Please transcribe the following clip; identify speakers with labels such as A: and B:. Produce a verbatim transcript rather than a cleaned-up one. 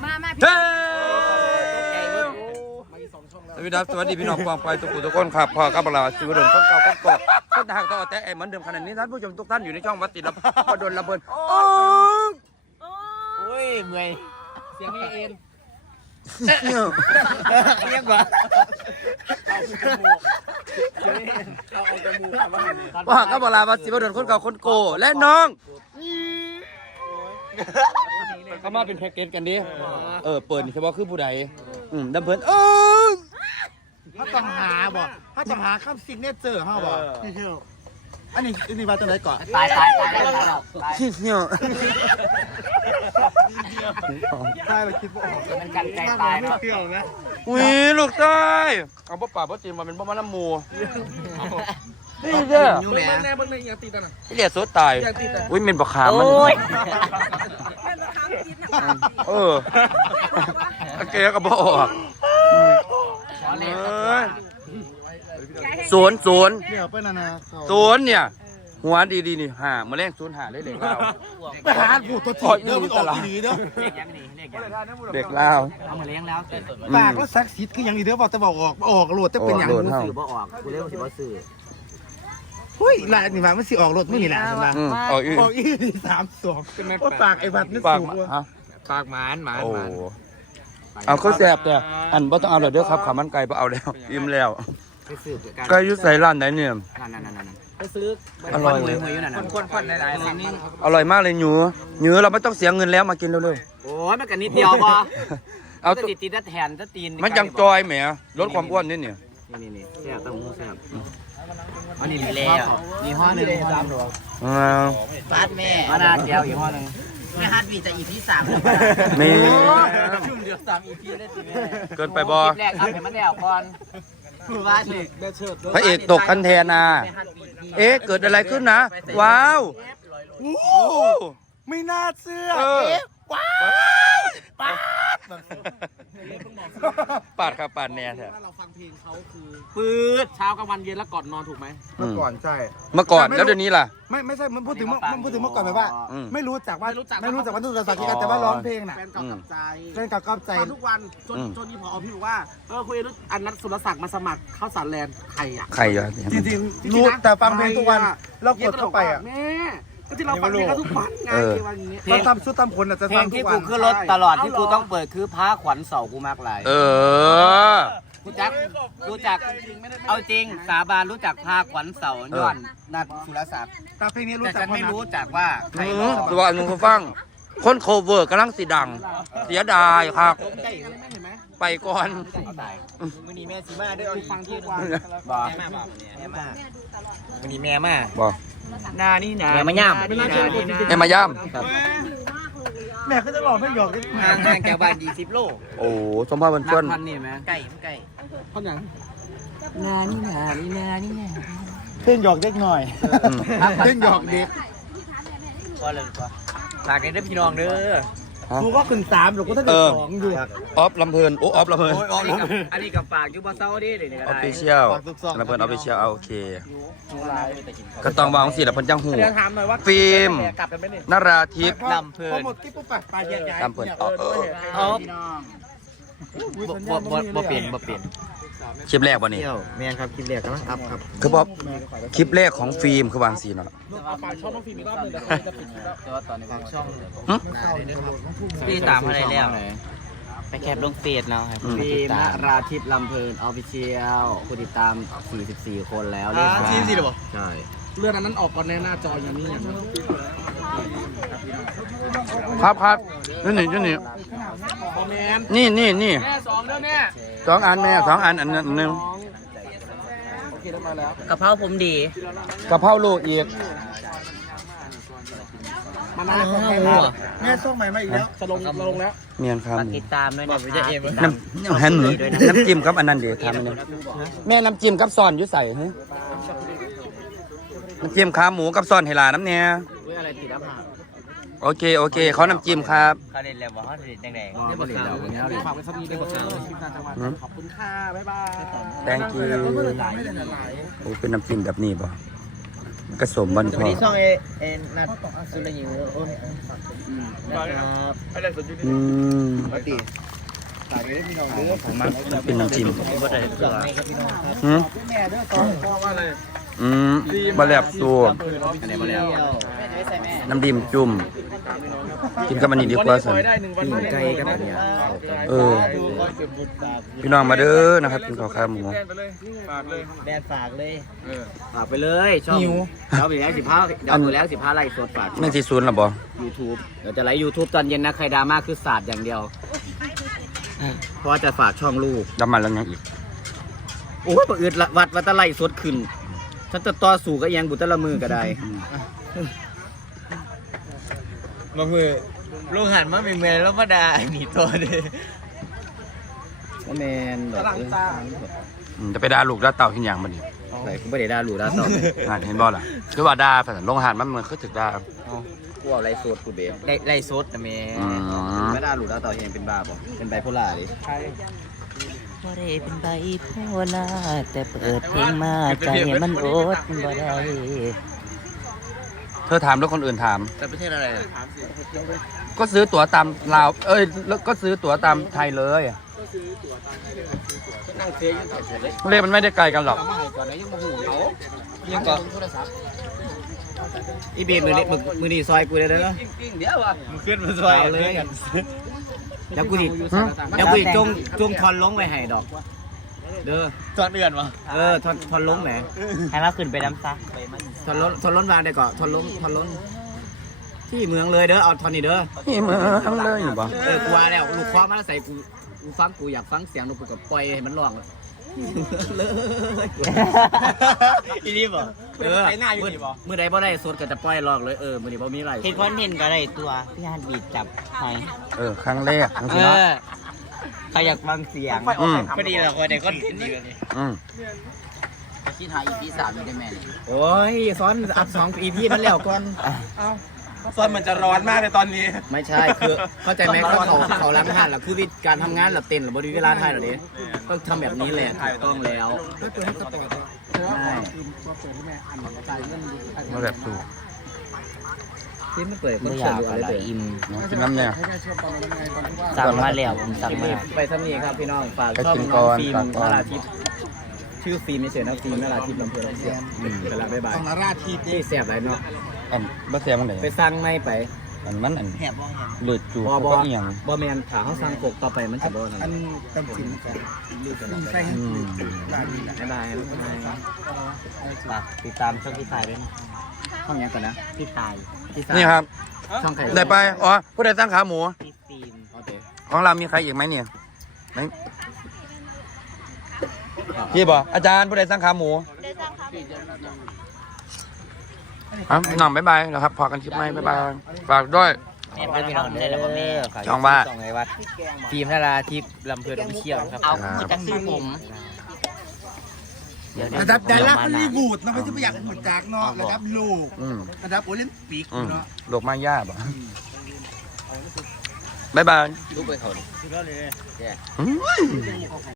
A: มามาพี่
B: สวัสดีครับสวัสดีพี่น้องปองไปทุกคนทุกคนครับพ่อกับเราสิวดลต้นเก่าต้นกบต้นทางต่อแต่เหมือนเดิมขนาดนี้ท่านผู้ชมทุกท่านอยู่ในช่องวัดติดละพอดนระเบิดโอ้
C: ยเมื่อยเสียงนี่เอ็น
B: เรียกว่าพ่อกับเราวัดสิวดลคนเก่าคนโกและน้องเขามาเป็นแพ็กเกจกันดิเออเปิดเฉพาะคือผู้ใดอืมดำเพลินเออ
C: ถ้าต้องหาบ่ถ้าต้องหาคำซิกเนเจอร์เขาบ่อันนี้อันนี้ว่าจะไหนก่อน
A: ตายตายตายตาย
B: เหี่ยว
C: ใช่เราคิดว่า
A: มันกันใจตายเนาะ
B: อุ้ยลูกชายเอาป้าป่าป้าจีนมาเป็นป้ามันน้ำมูนี่เด้อ
C: เบิ้งแน่เบิ้งแน่ยังตีกันอ่ะ
B: ที่เหลือสุดตายอุ้ยเมนบักขามมันเออโอเคก็บอกสวนสวน
C: เนี่ยไปนานา
B: สวนเนี่ยหัวดีดีนี่หามาแรงสวนหาได้เด็กลาว
C: ไปหาผู้ตัวจริงเด้อมันออกดีเด้อ
B: เด็กลาว
A: เอามาเลี้ยงแล้ว
C: ปากแล้วซักซิดคือยังดีเด้อบอกจะบอกออกออกโหลดจะเป็นอย่าง
A: กูสื่อบ่ออกกูเรียกว่าสิบ่สื่อ
C: เฮ้ยลายนี่ว่ามันสิออกรถไม่นี่แหละใช่ไหม
B: ออกอี
C: ออกอีสามสองปากไอ้บัตรนี่สูง
B: ปากหมานหมานเอาเขาแสบแต่อันบ่ต้องเอาเลยเด้อครับขามันไก่บ่เอาแล้วอิ่มแล้วไก่ยุใส่ร้านไหนเนี่ย
A: ไปซื้อ
B: อร่อยเลย
A: คนๆๆหลายๆสิ่งนี้
B: อร่อยมากเลยหนูหนูเราไม่ต้องเสียเงินแล้วมากินเร็ว
A: ๆโอ้ยมันกันนิดเดียวพอเอาตีตีแทนจะตีน
B: มันยังจอยแหมลดความอ้วนนิดเนี่ย
A: นี่นี่แซ่บต้องมูแซ่บอันนี้มีเล่ยี่ห้อหนึ่งสามตัวฟาดแม่มานาเจียวยี่ห้อหนึ่งแม่ฮัทวีจะอีพีสาม
B: มี
A: ชุ่มเดียวสามอีพีได้สิแม่
B: เกินไปบอ
A: แรกครับเห็นมันแล้วก่อน
B: พระเอกตกคันแทนนะเอ๊ะเกิดอะไรขึ้นนะว้าว
C: ไม่น่าเชื่อว้าวปาด
B: ปาดครับปาดแน่แท้
A: เราฟังเพลงเขาคือปืดเช้ากลางวันเย็นแล้วก่อนนอนถูกไหม
C: เมื่อก่อนใช่
B: เมื่อก่อนแล้วเดี๋ยวนี้ล่ะ
C: ไม่ไม่ใช่มันพูดถึงมันพูดถึงเมื่อก่อนแบบว่าไม่รู้จักว่าไม่รู้จักว่าตุลาสากีกันแต่ว่าร้องเพลงน่ะ
A: เป็นกับกับใจ
C: เป็นกับกับใจ
A: ทุกวันจนจนนี่พอพี่บอกว่าเออคุยรู้อันนัทสุรศักดิ์มาสมัครเข้าสารแลนด์ใครอ่ะ
B: ใครอ่ะ
C: จริงๆรู้แต่ฟังเพลงทุกวันเรากดเข้าไปอ่ะ
A: แม่ก็ที่เราฟังเพลงทุกวันไงวันนี้
C: ตอนทำชุดทำคนอ่ะจะฟังทุกวัน
A: ที่กูขึ้นรถตลอดที่กูต้องเปิดคือพระขวัญเสากูมากหลาย
B: เออ
A: รู้จักรู้จักเอาจริงสาบานรู้จักพระขวัญเสาย้อนนัทสุรศักดิ์
C: แต่เพลงนี้รู้จัก
A: ไม่รู้จักว่าใคร
B: ตัวนึงคุณฟังคนโคเวอร์กำลังสีดังเสียดายครับไปก่อน
A: วันนี้แม่สีมาได้ฟังทุกวันบอกแม่มาวันนี้แม่มา
B: บอก
A: นานี่นาแม่มาย่ำ
B: แม่มาย่
C: ำแม่ก็จะหลอกให้หยอก
A: ห่างห่างจากบ้านยี่สิบโล
B: โอ้สมภาพวันเพื่อน
A: พันนี่ไหมไก่ไก่
C: พันอย่าง
A: นานี่นานี่นานี่นา
C: เต้นหยอกเด็กหน่อยเต้นหยอกเด็ก
A: ก็เลยก็ฝากกันด้วยพี่น้องเด้อ
C: กูก็ขึ้นสามหรอกกูถ้าเกิดสองอยู่
B: ออฟลำเพลินโอ้ออฟลำเพลิน
A: อันนี้กับฝากยูบอเซาดิเดี๋ยว
B: ออฟฟิเชียลลำเพลินออฟฟิเชียลโอเคก็ต้องวางสีละพันจังหูฟิล์มนาราทิพย์
A: ลำเพลิน
C: หมดที่ปุ๊บไปไปแยกย้าย
B: ลำเพลินออฟ
A: ออฟบ่บ่บ่เปลี่ยนบ่เปลี่ยน
B: คลิปแรกวันนี้
A: แมนครับคลิปแรกครับครับ
B: คือบอกคลิปแรกของฟิล์มคือวางสีเนาะ
A: ฝากช่องน้องฟิล์มอีกรอบนึงนะครับจะปิดคลิปแล้วแต่ว่าตอนนี้ฝากช่องพี่ตามอะไรแล้วไปแคปลงเฟซแล้วครับฟิล์มราทิพย์ลำเพลินออฟฟิเชียลผู้ติดตามสี่สิบสี่คนแล้วเรียกว่า
C: สี่สิบสี่หรอ
A: ใช่
C: เรื่องนั้นออกก่อนในหน้าจออย่างนี้อย่างนี้
B: ครับครับนี่นี่นี่นี่นี่นี่
A: แม่สองเด้อแม่
B: สองอันแม่สองอันอันนึง
A: กะเพราผมดี
B: กะเพราโลอีก
C: มาหน้าแม่ส่งใหม่มาอีกแล้วจะลงลงแล้ว
B: เมียนครับ
A: ติดตามด้วยนะ
B: น้ำแฮนหรือน้ำจิ้มครับอันนั้นเดี๋ยวทำอันนี้แม่น้ำจิ้มกับซอนยุ่ใส่ฮะน้ำจิ้มขาหมูกับซอนเฮลาน้ำเนี่ยโอเคโอเคเขาน้ำจิ้มครับ
A: เขาเล่นแล้วบอกเขาเล่นแดงๆนี่บอกเขาฝากไว้สักนิดเดียวขอบคุณค่ะบ๊ายบาย
B: thank you โอ้เป็นน้ำจิ้มแบบนี้ป่ะกระสมบัน
A: ส
B: พ
A: วัส
B: อ
A: ดีช่องเอเอ็นนัดสุรยิวโอนนะครับ
B: อืม
C: ปกติถ่ายไปได้พี่น้องเด้อ
B: เป็นน้ำจิ้ม
A: ว่าแต่เกลือไม่ครับพี่น้องครับ
B: หืม
C: แม่เด้อตอนพ่อว่าอะไร
B: อืมบะแหลบตัว
A: อันไหนมาแล้ว
B: น้ำดิมจุ่มกินกับอันนี้ดีกว่าสัน
A: ปิ้งไก่กับอันเนี้ย
B: เออพี่น้องมาเด้อนะครับกินข้าวขาหมู
A: แบนฝากเลยฝากไปเลยช่องเราไปแล้วสิบห้าเราไปแล้วสิบห้าไลฟ์สดฝาก
B: แม่นที่ศูนย์หรอบ่
A: YouTube เดี๋ยวจะไลฟ์ YouTube ตอนเย็นนะใครดราม่าคือศาสตร์อย่างเดียวเพราะว่าจะฝากช่องลูก
B: ดำมันแล้วยังอีก
A: โอ้ยปะอืดละวัดวัดตะไลฟ์สดขึ้นฉันจะต่อสู้ก็ยังบุตรละมือก็ได้บางมือลูกหันมาเป็นเมนแล้วมาด่าหนีตัวเลยว่าแมนแบบ
B: อืมจะไปด่าลูกด่าเต่าขึ้นอย่างมันนี่
A: ใส่กูไม่ได้ด่าหลูด่าต่อ
B: อ่านเห็นบ่ล่ะคือว่าด่าแต่ลงอาหารมันเหมือนคือถึกด่า
A: กูเอาไลฟ์สดกูเบมไลฟ์สดนะแม่
B: อืม
A: ไม่ด่าหลูด่าต่อเองเป็นบ้าป่ะเป็นไบโพล่าดิ
D: บ่ได้เป็นใบโพล่าแต่เปิดเพลงมาใจมันอดบ่ได้
B: เธอถามแล้วคนอื่นถาม
A: แต่ประเทศอะไรอ่ะ
B: ก็ซื้อตั๋วตามลาว เอ้ยแล้วก็ซื้อตั๋วตามไทยเลย
A: นั่งเสียยังเฉยเลย
B: เลขมันไม่ได้ไกลกันหรอก
A: ก่อนไหนยังมาหูเขายังก็อีเบมมือนี้มือมือนี้ซอยกูเลยเด้อเดี๋ยวว่ะมึงขึ้นมาซอยเลยเดี๋ยวกูดิเดี๋ยวกูดิจงจงทอนลงไว้ให้ดอก เด้อทอนเดือนวะเออทอนทอนลงไหน
D: ให้มาขึ้นไปน้ำซัก
A: ทอนล้นทอนล้นวางได้ก่อนทอนล้นทอนล้นที่เมืองเลยเด้อเอาทอนนี่เด้อ
B: นี่เหมือนเลยอยู่บ่
A: เออกูว่าแล้วลูกคว้ามาใส่กูกูฟังกูอยากฟังเสียงลูกกูกับปล่อยให้มันร้องเลยอีนี่บ่เออมือใดบ่ได้สดก็จะปล่อยร้องเลยเออมือนี้บ่มีไร
D: เห็นคอนเทนต์ก็ได้ตัวพี่ฮันบีดจับหอย
B: เออครั้งแรกครั้ง
D: เอ
B: ที่แล้ว
D: อใครอยากฟังเสียง
B: อืม
D: พอดีเราเคยได้คอนเทนต์ดีกว่านี้
B: อืม
A: ที่ถ่ายอีพีสามได้แม่โอ้ยซ้อนอัพสองอีพีมันแล้วก่อน
C: ซอนมันจะร้อนมากในตอนนี้
A: ไม่ใช่คือเข้าใจไหมเขาเขาเขาล้างท่านหรอคือวิธีการทำงานหรอเต้นหรอบริเวลาถ่ายหรอเนี่ยต้องทำแบบนี้แหละถูกต้องแล้วใช่
B: มาแบบสู
A: ที่ไม่เปิด
D: ไม่
A: ไม่
D: อยาก
A: เปิด
D: อะไร
A: เปิด
D: อิ่ม
B: กินน้ำเนี่ย
D: สั่งมาแล้วผมสั่งมา
A: ไปท่านี้ครับพี่น้องฝาก
B: ไป
A: ช่อง
B: กิน
A: น้
B: ก่
A: อง
B: อน
A: ฟิล์ม
B: ฝากก่อน
A: นาราทิพย์ชื่อฟิล์มเฉยๆนะฟิล์มนาราทิพย์ลำเพลินเสียกำลังบ๊ายบาย
C: ต้องนาราที
A: ที่แสบไรเนาะ
B: อันบัสเซียมันไหน
A: ไปสร้างไม่ไป
B: อันมันอัน
D: แหบบ้อง
B: เลือดจู
A: บอบอ
B: ก็เอียง
A: บอแมนขาเขาสร้างกกต่อไปมันจะโดน
C: อันตั้งสินกันใช่ให้
B: อืม
A: บ๊ายบายบ๊ายบาย
D: ฝากติดตามช่องพี่ตายด้วยนะ
A: ห้องยังก่อนนะ
D: พี่ตาย
A: ที่สาม
B: นี่ครับ
A: ช่องใคร
B: ได้ไป อ๋อ ผู้ใดตั้งขาหมู
D: พี่ฟิล์ม
A: โอเค
B: ของเรามีใครอีกไหมเนี่ยไหนพี่บอกอาจารย์ผู้ใดตั้งขาหมูครับน้องบ๊ายบายนะครับ พอกันคลิปไหมบ๊ายบาย ฝากด้วย
D: แม่พี่น้องได้แล้วบ่แม่
B: ช่องว่า
D: ช่องไงวัดฟิล์มนาราทิพย์ลำเพลินออฟฟิเชียลครับเอาคือจังสีผมเดี๋ยว
C: ระดับดาราฮอลลีวูดนะไม่ใช่ไม่อยากหุ่นจากเนาะระดับโลก
B: อืม
C: ระดับโอลิมปิก
B: อืม
C: เนาะ
B: โลกมายาบ่บ๊ายบาย
A: ลูกไปเขา
B: อืม